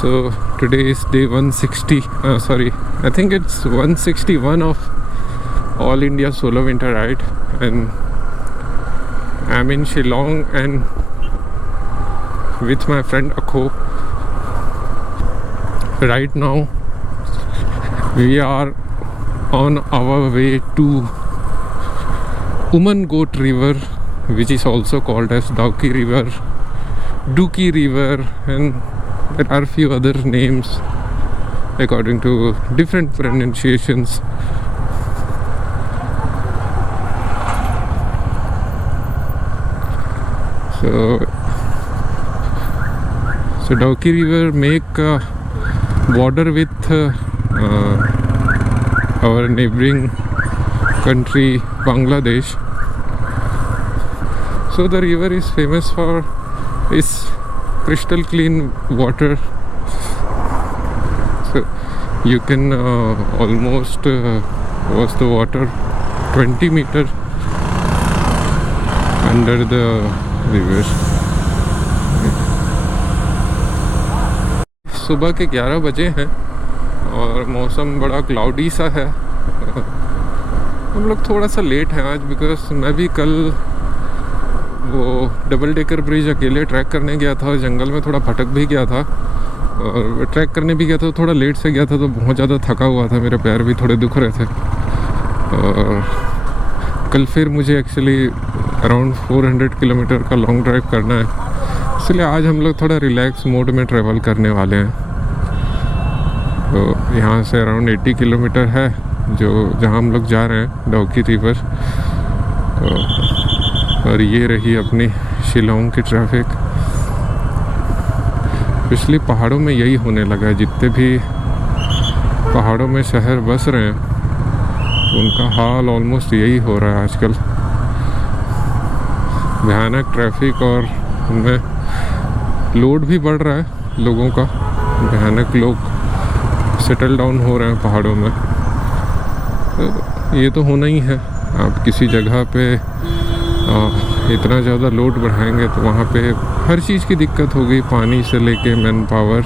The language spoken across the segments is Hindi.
So today is day 160, I think it's 161 of All India Solo Winter Ride, and I'm in Shillong and with my friend Akho. Right now we are on our way to Umangot River, which is also called as Dauki River, Duki River, and there are a few other names according to different pronunciations. So Dauki River make border with our neighboring country Bangladesh. So the river is famous for its crystal clean water. So you can almost wash the water 20 meters under the river. सुबह के 11 बजे हैं और मौसम बड़ा क्लाउडी सा है। हम लोग थोड़ा सा लेट हैं आज, बिकॉज मैं भी कल वो डबल डेकर ब्रिज अकेले ट्रैक करने गया था, जंगल में थोड़ा भटक भी गया था और ट्रैक करने भी गया था, थोड़ा लेट से गया था, तो बहुत ज़्यादा थका हुआ था, मेरे पैर भी थोड़े दुख रहे थे। और कल फिर मुझे एक्चुअली अराउंड 400 किलोमीटर का लॉन्ग ड्राइव करना है, इसलिए आज हम लोग थोड़ा रिलैक्स मोड में ट्रैवल करने वाले हैं। तो यहाँ से अराउंड 80 किलोमीटर है जो जहाँ हम लोग जा रहे हैं, डौकी रिवर। और ये रही अपनी शिलोंग की ट्रैफिक। पिछले पहाड़ों में यही होने लगा है, जितने भी पहाड़ों में शहर बस रहे हैं उनका हाल ऑलमोस्ट यही हो रहा है आजकल। भयानक ट्रैफिक और उनमें लोड भी बढ़ रहा है लोगों का। भयानक लोग सेटल डाउन हो रहे हैं पहाड़ों में। तो ये तो होना ही है, आप किसी जगह पे इतना ज़्यादा लोड बढ़ाएंगे तो वहाँ पे हर चीज़ की दिक्कत होगी, पानी से लेके मैन पावर।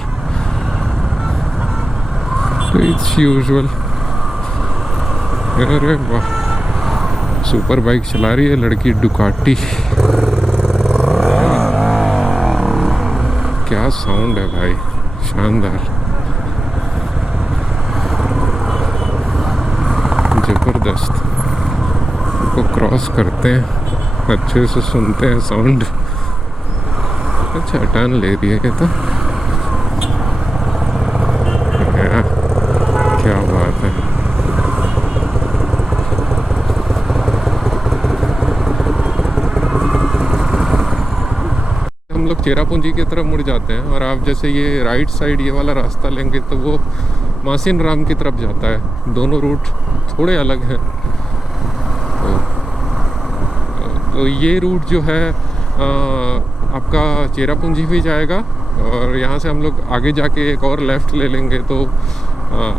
तो इट्स यूजुअल। अरे वाह, सुपर बाइक चला रही है लड़की, डुकाटी। क्या साउंड है भाई, शानदार, ज़बरदस्त। को क्रॉस करते हैं, अच्छे से सुनते हैं साउंड। अच्छा टर्न ले रही है तो क्या बात है। हम लोग चेरापूंजी की तरफ मुड़ जाते हैं और आप जैसे ये राइट साइड ये वाला रास्ता लेंगे तो वो मासिन राम की तरफ जाता है। दोनों रूट थोड़े अलग हैं। तो ये रूट जो है आपका चेरापूंजी भी जाएगा और यहाँ से हम लोग आगे जाके एक और लेफ़्ट ले लेंगे तो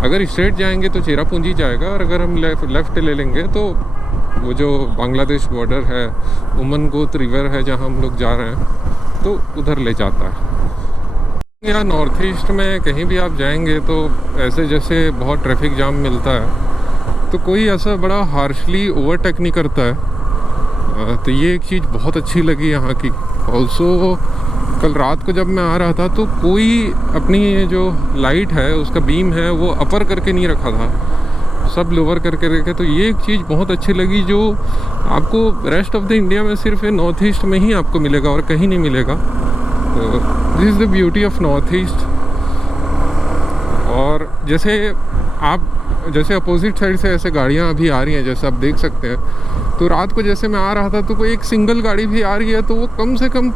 अगर स्ट्रेट जाएंगे तो चेरापूंजी जाएगा, और अगर हम लेफ़्ट ले लेंगे तो वो जो बांग्लादेश बॉर्डर है, उमनगोत रिवर है जहाँ हम लोग जा रहे हैं, तो उधर ले जाता है। या नॉर्थ ईस्ट में कहीं भी आप जाएंगे तो ऐसे जैसे बहुत ट्रैफिक जाम मिलता है, तो कोई ऐसा बड़ा हार्शली ओवरटेक नहीं करता है। तो ये एक चीज़ बहुत अच्छी लगी यहाँ की। ऑल्सो कल रात को जब मैं आ रहा था तो कोई अपनी ये जो लाइट है उसका बीम है वो अपर करके नहीं रखा था, सब लोअर करके रखे। तो ये एक चीज़ बहुत अच्छी लगी जो आपको रेस्ट ऑफ द इंडिया में सिर्फ नॉर्थ ईस्ट में ही आपको मिलेगा और कहीं नहीं मिलेगा। तो this is the beauty of north east. और जैसे अपोजिट साइड से ऐसे गाड़ियाँ अभी आ रही हैं, जैसे आप देख सकते हैं। तो रात को जैसे मैं आ रहा था तो कोई एक सिंगल गाड़ी भी आ रही है तो वो कम से कम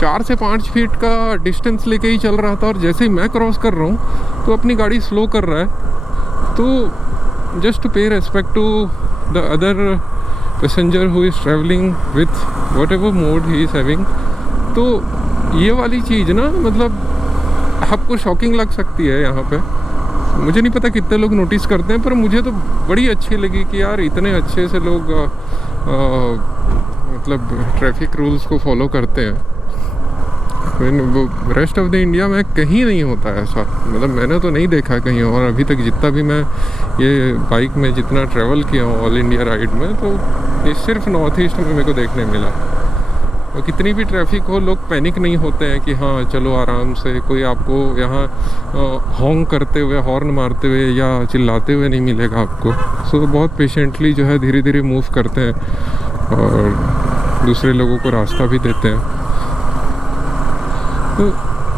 4 से 5 फीट का डिस्टेंस लेके ही चल रहा था, और जैसे ही मैं क्रॉस कर रहा हूँ तो अपनी गाड़ी स्लो कर रहा है। तो just to pay respect to the other passenger who is travelling with whatever mode he is having. तो ये वाली चीज़ ना, मतलब आपको शॉकिंग लग सकती है यहाँ पे। मुझे नहीं पता कितने लोग नोटिस करते हैं, पर मुझे तो बड़ी अच्छी लगी कि यार इतने अच्छे से लोग मतलब ट्रैफिक रूल्स को फॉलो करते हैं। रेस्ट ऑफ द इंडिया में कहीं नहीं होता है ऐसा, मतलब मैंने तो नहीं देखा कहीं और अभी तक। जितना भी मैं ये बाइक में जितना ट्रैवल किया हूँ ऑल इंडिया राइड में, तो ये सिर्फ नॉर्थ ईस्ट में मेरे को देखने मिला। और कितनी भी ट्रैफिक हो, लोग पैनिक नहीं होते हैं कि हाँ चलो आराम से, कोई आपको यहाँ हॉर्न करते हुए, हॉर्न मारते हुए या चिल्लाते हुए नहीं मिलेगा आपको। सो बहुत पेशेंटली जो है धीरे धीरे मूव करते हैं और दूसरे लोगों को रास्ता भी देते हैं। तो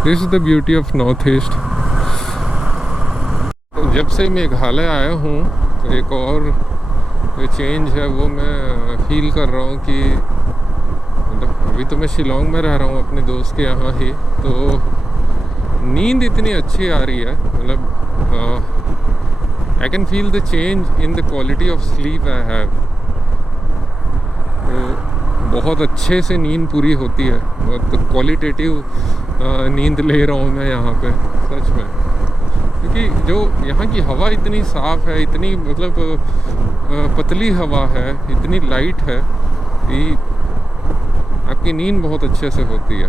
this is the beauty of north east. जब से मेघालय आया हूँ तो एक और जो चेंज है वो मैं फील कर रहा हूँ कि मतलब अभी तो मैं शिलोंग में रह रहा हूँ अपने दोस्त के यहाँ ही, तो नींद इतनी अच्छी आ रही है। मतलब I can feel the change in the quality of sleep I have. तो बहुत अच्छे से नींद पूरी होती है, बहुत क्वालिटेटिव नींद ले रहा हूँ मैं यहाँ पे सच में। क्योंकि जो यहाँ की हवा इतनी साफ़ है, इतनी मतलब पतली हवा है, इतनी लाइट है कि आपकी नींद बहुत अच्छे से होती है।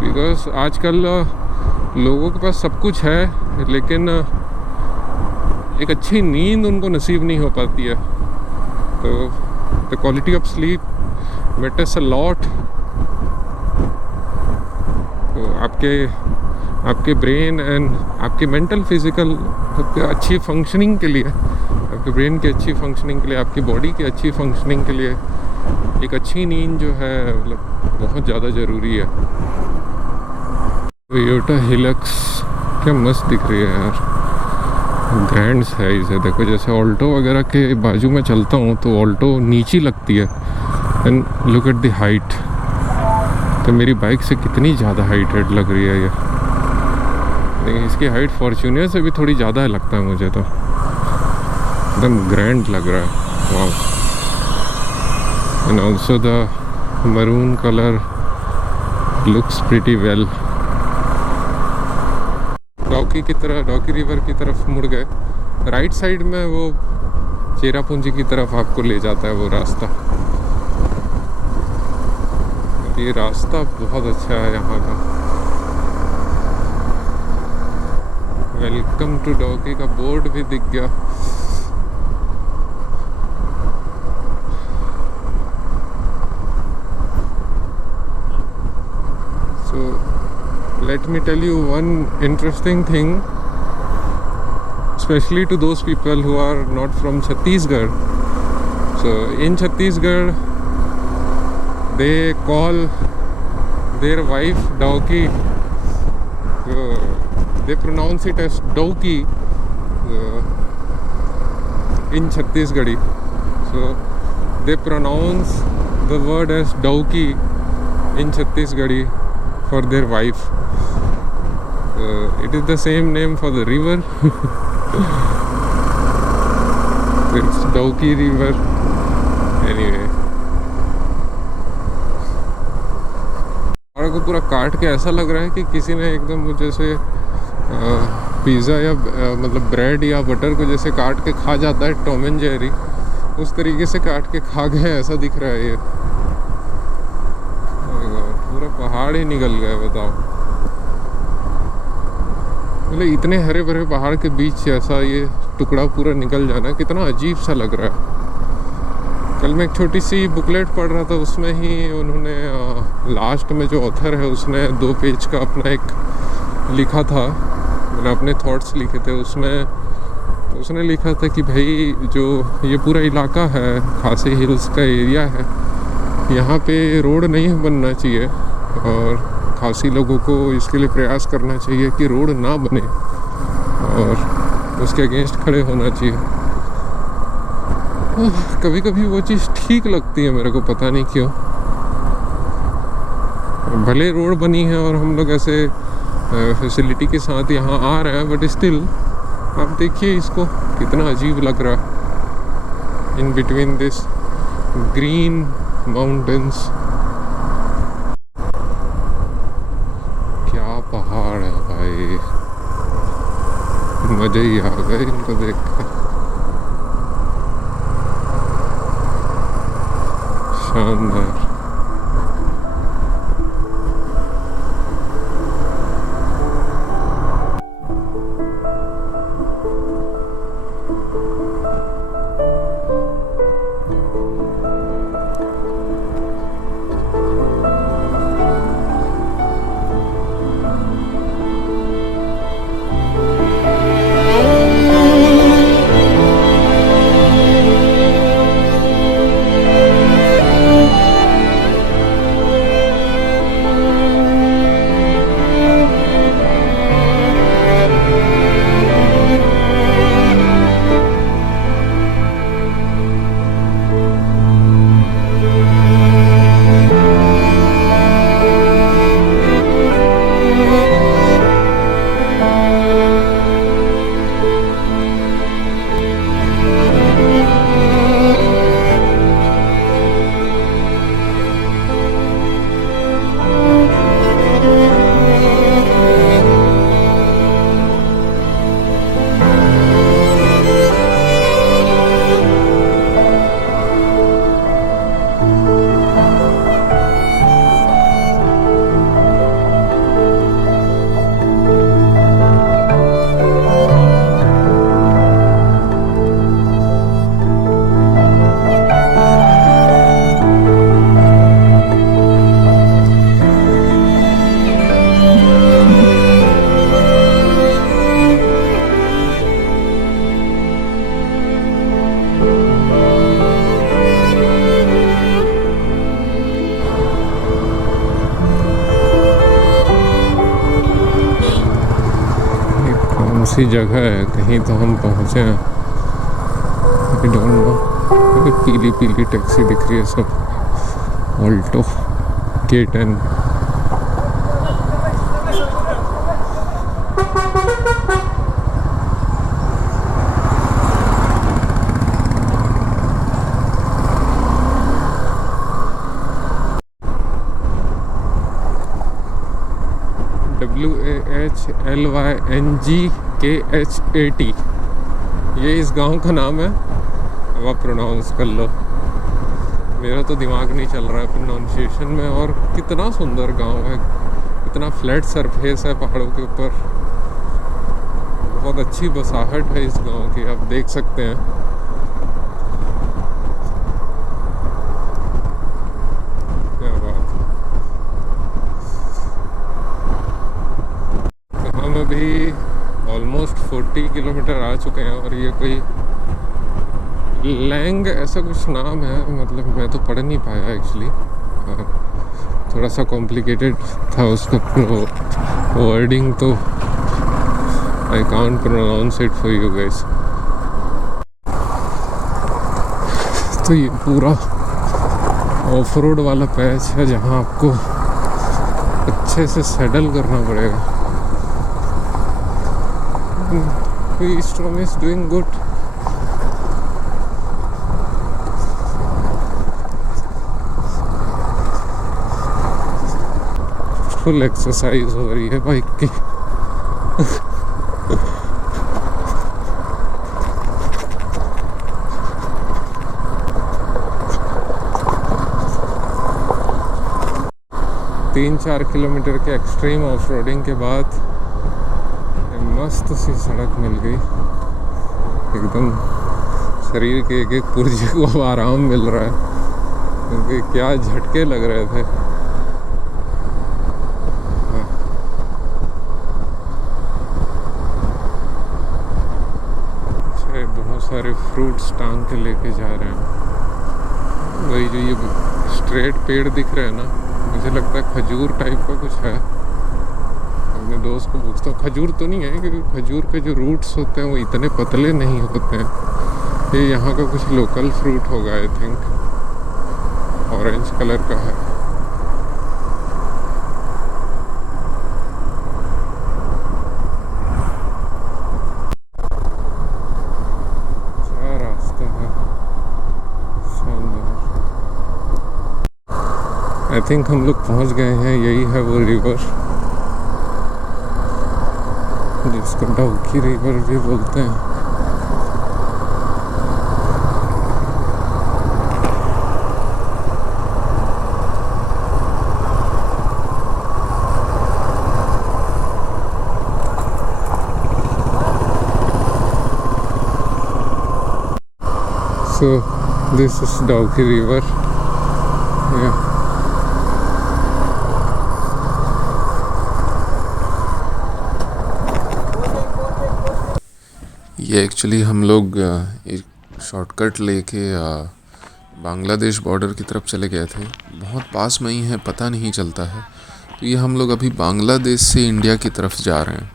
बिकॉज आजकल लोगों के पास सब कुछ है लेकिन एक अच्छी नींद उनको नसीब नहीं हो पाती है। तो the quality of sleep matters a lot. तो आपके ब्रेन एंड आपके मेंटल फिजिकल अच्छी फंक्शनिंग के लिए, आपके ब्रेन की अच्छी फंक्शनिंग के लिए, आपकी बॉडी की अच्छी फंक्शनिंग के लिए एक अच्छी नींद जो है मतलब बहुत ज़्यादा ज़रूरी है। टोयोटा हिलक्स क्या मस्त दिख रही है यार, ग्रैंड साइज़ है। देखो जैसे ऑल्टो वगैरह के बाजू में चलता हूँ तो ऑल्टो नीची लगती है, and look at the height. तो मेरी बाइक से कितनी ज़्यादा हाइटेड लग रही है ये, लेकिन इसकी हाइट फॉर्च्यूनर से भी थोड़ी ज़्यादा लगता है मुझे। तो एकदम ग्रैंड लग रहा है, wow. And also the maroon colour looks pretty well. Dawki river की तरफ मुड़ गए, राइट साइड में वो चेरापूंजी की तरफ आपको ले जाता है वो रास्ता। ये रास्ता बहुत अच्छा है यहाँ का। वेलकम टू डॉकी का बोर्ड भी दिख गया। So let me tell you one interesting thing, especially to those people who are not from Chhattisgarh. So in Chhattisgarh they call their wife Dauki. They pronounce it as Dauki in Chhattisgarhi. So they pronounce the word as Dauki in Chhattisgarhi for their wife. It is the same name for the river. It's Dauki River. Anyway, को पूरा काट के ऐसा लग रहा है कि किसी ने एकदम जैसे पिज़्ज़ा या मतलब ब्रेड या बटर को जैसे काट के खा जाता है टॉम एंड जेरी, उस तरीके से काट के खा गए, ऐसा दिख रहा है ये। पूरा पहाड़ ही निकल गया, बताओ। मतलब इतने हरे भरे पहाड़ के बीच से ऐसा ये टुकड़ा पूरा निकल जाना कितना अजीब सा लग रहा है। कल मैं एक छोटी सी बुकलेट पढ़ रहा था, उसमें ही उन्होंने लास्ट में जो ऑथर है उसने 2 पेज का अपना एक लिखा था, मैंने अपने थॉट्स लिखे थे। उसमें उसने लिखा था कि भाई जो ये पूरा इलाका है खासी हिल्स का एरिया है, यहाँ पे रोड नहीं बनना चाहिए और खासी लोगों को इसके लिए प्रयास करना चाहिए कि रोड ना बने और उसके अगेंस्ट खड़े होना चाहिए। कभी कभी वो चीज़ ठीक लगती है मेरे को, पता नहीं क्यों। भले रोड बनी है और हम लोग ऐसे फैसिलिटी के साथ यहाँ आ रहे हैं, बट स्टिल आप देखिए इसको कितना अजीब लग रहा है in between this green mountains. क्या पहाड़ है भाई, मज़े ही आ गए इनको देख कर। शानदार। सी जगह है, कहीं तो हम पहुँचे हैं, आई डोंट नो। पीली पीली टैक्सी दिख रही है सब, ऑल्टो K10। WAHLYNGKHAT, ये इस गांव का नाम है। अब आप प्रोनाउंस कर लो, मेरा तो दिमाग नहीं चल रहा है प्रोनाउंसिएशन में। और कितना सुंदर गांव है, इतना फ्लैट सरफेस है पहाड़ों के ऊपर, बहुत अच्छी बसाहट है इस गांव की, आप देख सकते हैं। क्या बात है। तो हम अभी ऑलमोस्ट 40 किलोमीटर आ चुके हैं, और ये कोई लैंग ऐसा कुछ नाम है, मतलब मैं तो पढ़ नहीं पाया एक्चुअली, थोड़ा सा कॉम्प्लिकेटेड था उसका वर्डिंग, तो I can't pronounce it for you guys. तो ये पूरा ऑफ रोड वाला पैच है जहाँ आपको अच्छे से सेटल करना पड़ेगा। Storm is doing good. Full exercise हो रही है बाइक की। तीन 4 किलोमीटर के एक्सट्रीम ऑफ रोडिंग के बाद मस्त सी सड़क मिल गई, एकदम शरीर के एक एक पुर्जे को आराम मिल रहा है, क्योंकि क्या झटके लग रहे थे। बहुत सारे फ्रूट्स टांग के लेके जा रहे हैं। वही जो ये स्ट्रेट पेड़ दिख रहे हैं ना, मुझे लगता है खजूर टाइप का कुछ है। अपने दोस्त को पूछता हूँ, खजूर तो नहीं है, क्योंकि खजूर के जो रूट्स होते हैं वो इतने पतले नहीं होते हैं। ये यहाँ का कुछ लोकल फ्रूट होगा, आई थिंक ऑरेंज कलर का है। क्या रास्ता है शानदार। आई थिंक हम लोग पहुँच गए हैं, यही है वो रिवर जिसको डाउकी रिवर भी बोलते हैं। So this is Dauki River. Yeah. ये एक्चुअली हम लोग एक शॉर्टकट लेके बांग्लादेश बॉर्डर की तरफ चले गए थे। बहुत पास में ही है, पता नहीं चलता है। तो ये हम लोग अभी बांग्लादेश से इंडिया की तरफ जा रहे हैं।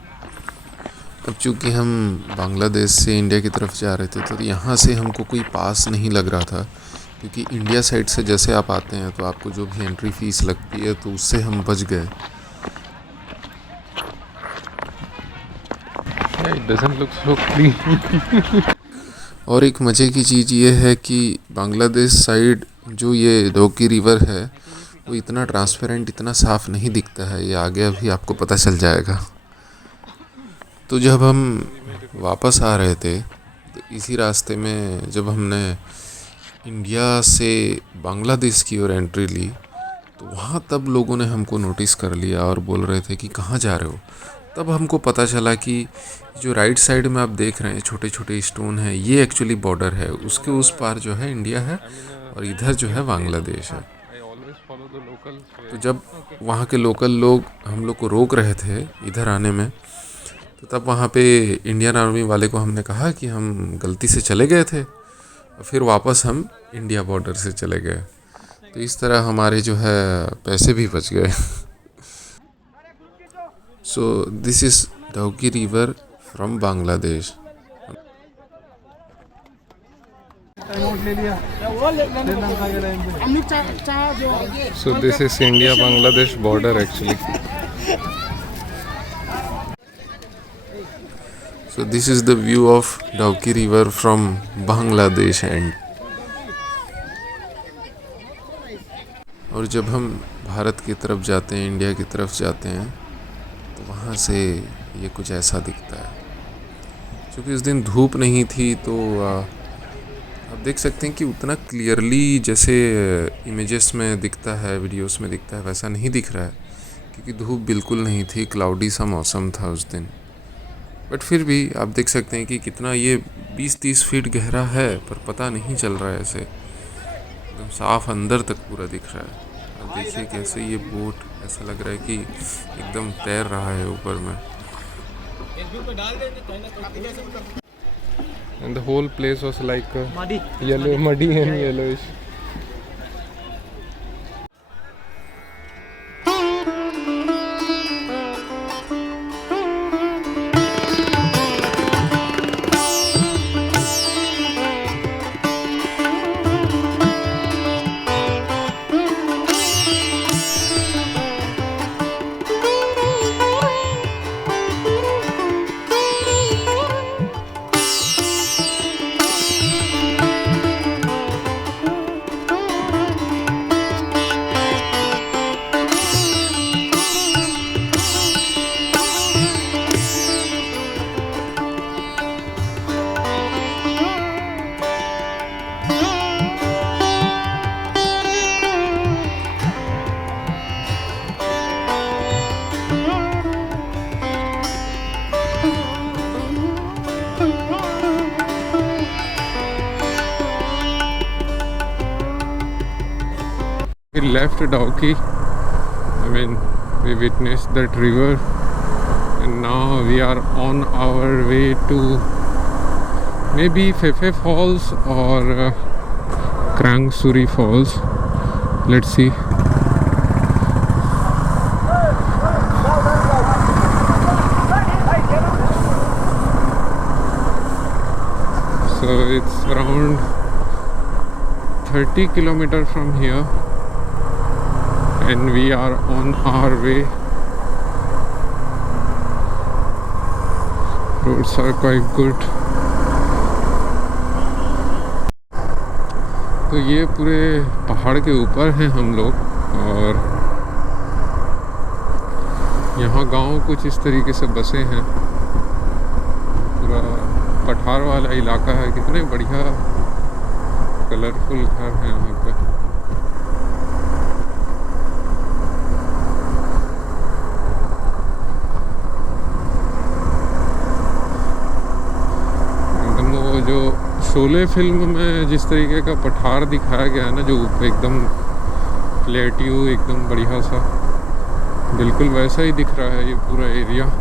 अब चूँकि हम बांग्लादेश से इंडिया की तरफ जा रहे थे, तो यहाँ से हमको कोई पास नहीं लग रहा था, क्योंकि इंडिया साइड से जैसे आप आते हैं तो आपको जो भी एंट्री फ़ीस लगती है, तो उससे हम बच गए। It doesn't look so clean. और एक मज़े की चीज़ ये है कि बांग्लादेश साइड जो ये डोकी रिवर है, वो इतना ट्रांसपेरेंट, इतना साफ़ नहीं दिखता है। ये आगे अभी आपको पता चल जाएगा। तो जब हम वापस आ रहे थे, तो इसी रास्ते में जब हमने इंडिया से बांग्लादेश की ओर एंट्री ली, तो वहाँ तब लोगों ने हमको नोटिस कर लिया और बोल रहे थे कि कहाँ जा रहे हो। तब हमको पता चला कि जो राइट साइड में आप देख रहे हैं छोटे छोटे स्टोन है, ये एक्चुअली बॉर्डर है। उसके उस पार जो है इंडिया है, और इधर जो है बांग्लादेश है। तो जब वहाँ के लोकल लोग हम लोग को रोक रहे थे इधर आने में, तो तब वहाँ पे इंडियन आर्मी वाले को हमने कहा कि हम गलती से चले गए थे, और फिर वापस हम इंडिया बॉर्डर से चले गए। तो इस तरह हमारे जो है पैसे भी बच गए। So this is Dauki River from Bangladesh. So this is India-Bangladesh border actually. So this is the view of Dauki river from Bangladesh end. और जब हम भारत की तरफ जाते हैं, इंडिया की तरफ जाते हैं, तो वहाँ से ये कुछ ऐसा दिखता है. क्योंकि इस दिन धूप नहीं थी तो आप देख सकते हैं कि उतना क्लियरली जैसे इमेजेस में दिखता है, वीडियोस में दिखता है, वैसा नहीं दिख रहा है. क्योंकि धूप बिल्कुल नहीं थी, क्लाउडी सा मौसम था उस दिन. बट फिर भी आप देख सकते हैं कि कितना ये 20-30 फीट गहरा है, पर पता नहीं चल रहा है. ऐसे एकदम साफ अंदर तक पूरा दिख रहा है. अब देखिए कैसे ये बोट ऐसा लग रहा है कि एकदम तैर रहा है ऊपर में. And the whole place was like yellow, muddy and yellowish. We left Dauki. I mean, we witnessed that river, and now we are on our way to maybe Phepe Falls or Krangsuri Falls. Let's see. So it's around 30 kilometers from here, and we are on our way. Roads are quite good. तो ये पूरे पहाड़ के ऊपर हैं हम लोग, और यहाँ गांव कुछ इस तरीके से बसे हैं. पूरा पठार वाला इलाका है. कितने बढ़िया कलरफुल घर हैं यहाँ पे. जो शोले फिल्म में जिस तरीके का पठार दिखाया गया है ना, जो एकदम प्लेट्यू एकदम बढ़िया सा, बिल्कुल वैसा ही दिख रहा है ये पूरा एरिया.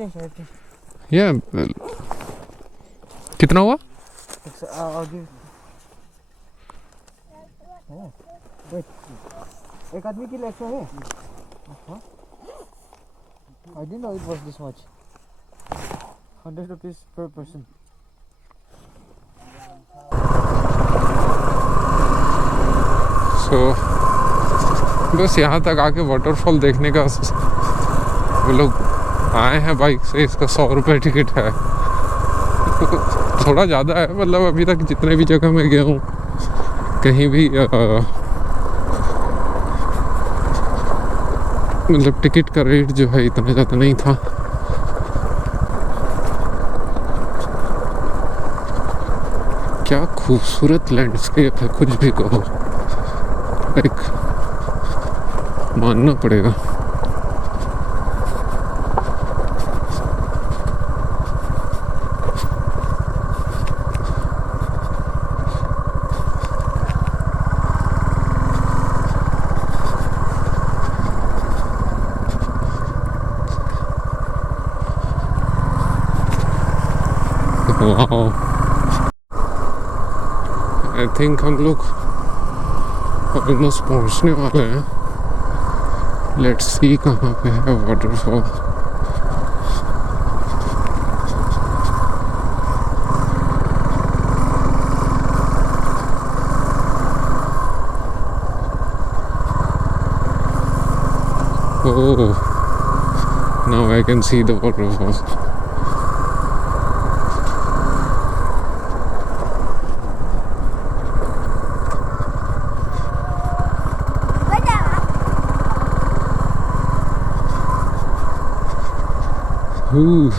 या कितना हुआ? एक आदमी के लिए 100 है। I didn't know it was this much. 100 rupees per person. सो बस यहाँ तक आके वाटरफॉल देखने का वो लोग आए हैं बाइक से, इसका 100 रुपये टिकट है। थोड़ा ज़्यादा है, मतलब अभी तक जितने भी जगह मैं गया हूँ कहीं भी मतलब टिकट का रेट जो है इतना ज़्यादा नहीं था। क्या खूबसूरत लैंडस्केप है, कुछ भी कहो, एक मानना पड़ेगा। वाओ, आई थिंक हम लोग ऑलमोस्ट पहुंचने वाले हैं। लेट्स सी कहाँ पे है waterfall. Oh, now I can see the waterfall. Ooh.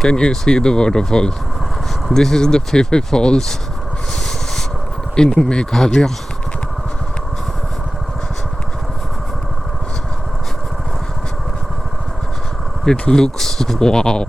Can you see the waterfall? This is the Phi Phi Falls in Meghalaya. It looks wow.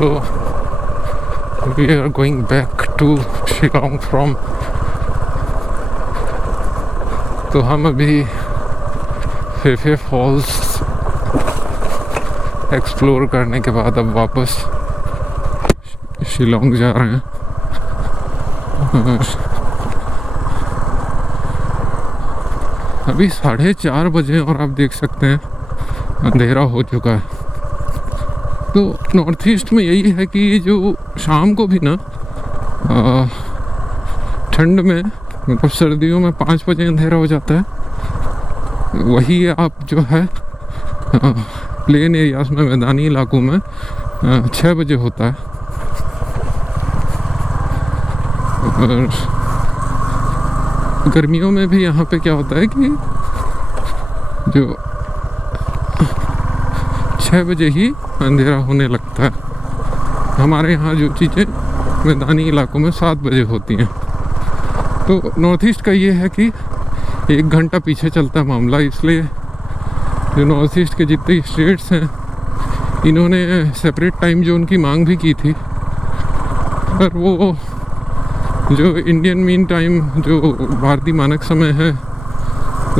So we are going back to Shillong from, तो हम अभी फेफे फॉल्स एक्सप्लोर करने के बाद अब वापस शिलोंग जा रहे हैं। अभी 4:30 बजे और आप देख सकते हैं अंधेरा हो चुका है। तो नॉर्थ ईस्ट में यही है कि जो शाम को भी ना ठंड में, मतलब सर्दियों में 5 बजे अंधेरा हो जाता है, वही आप जो है प्लेन एरियाज में, मैदानी इलाकों में 6 बजे होता है। और गर्मियों में भी यहाँ पे क्या होता है कि जो 6 बजे ही अंधेरा होने लगता है। हमारे यहाँ जो चीज़ें मैदानी इलाकों में 7 बजे होती हैं। तो नॉर्थ ईस्ट का ये है कि 1 घंटा पीछे चलता है मामला, इसलिए जो नॉर्थ ईस्ट के जितने स्टेट्स हैं इन्होंने सेपरेट टाइम जोन की मांग भी की थी, पर वो जो इंडियन मीन टाइम, जो भारतीय मानक समय है,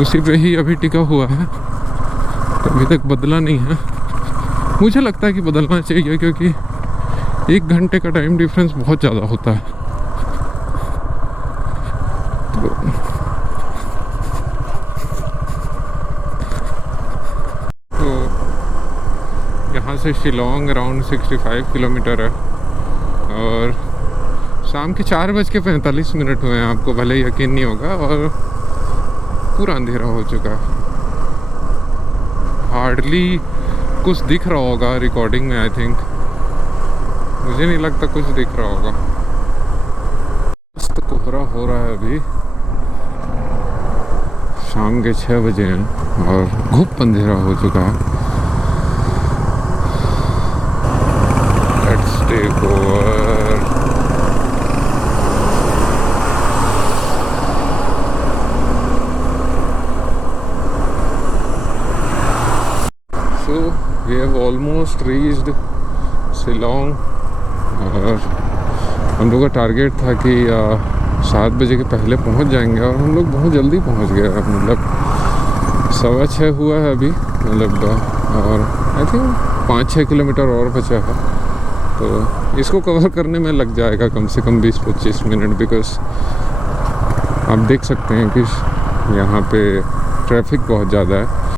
उसी पे ही अभी टिका हुआ है। तो अभी तक बदला नहीं है। मुझे लगता है कि बदलना चाहिए, क्योंकि 1 घंटे का टाइम डिफरेंस बहुत ज़्यादा होता है। तो यहाँ से शिलोंग अराउंड 65 किलोमीटर है और शाम के 4:45 हुए हैं। आपको भले यकीन नहीं होगा और पूरा अंधेरा हो चुका है। हार्डली कुछ दिख रहा होगा रिकॉर्डिंग में, आई थिंक। मुझे नहीं लगता कुछ दिख रहा होगा। मस्त कोहरा हो रहा है अभी, शाम के 6 बजे हैं और घुप अंधेरा हो चुका है। Let's take over. So we have almost reached Shillong और हम लोग का टारगेट था कि 7 बजे के पहले पहुंच जाएंगे और हम लोग बहुत जल्दी पहुंच गए। मतलब 6:15 हुआ है अभी, मतलब और आई थिंक 5-6 किलोमीटर और बचा है। तो इसको कवर करने में लग जाएगा कम से कम 20-25 मिनट, बिकॉज आप देख सकते हैं कि यहाँ पे ट्रैफिक बहुत ज़्यादा है।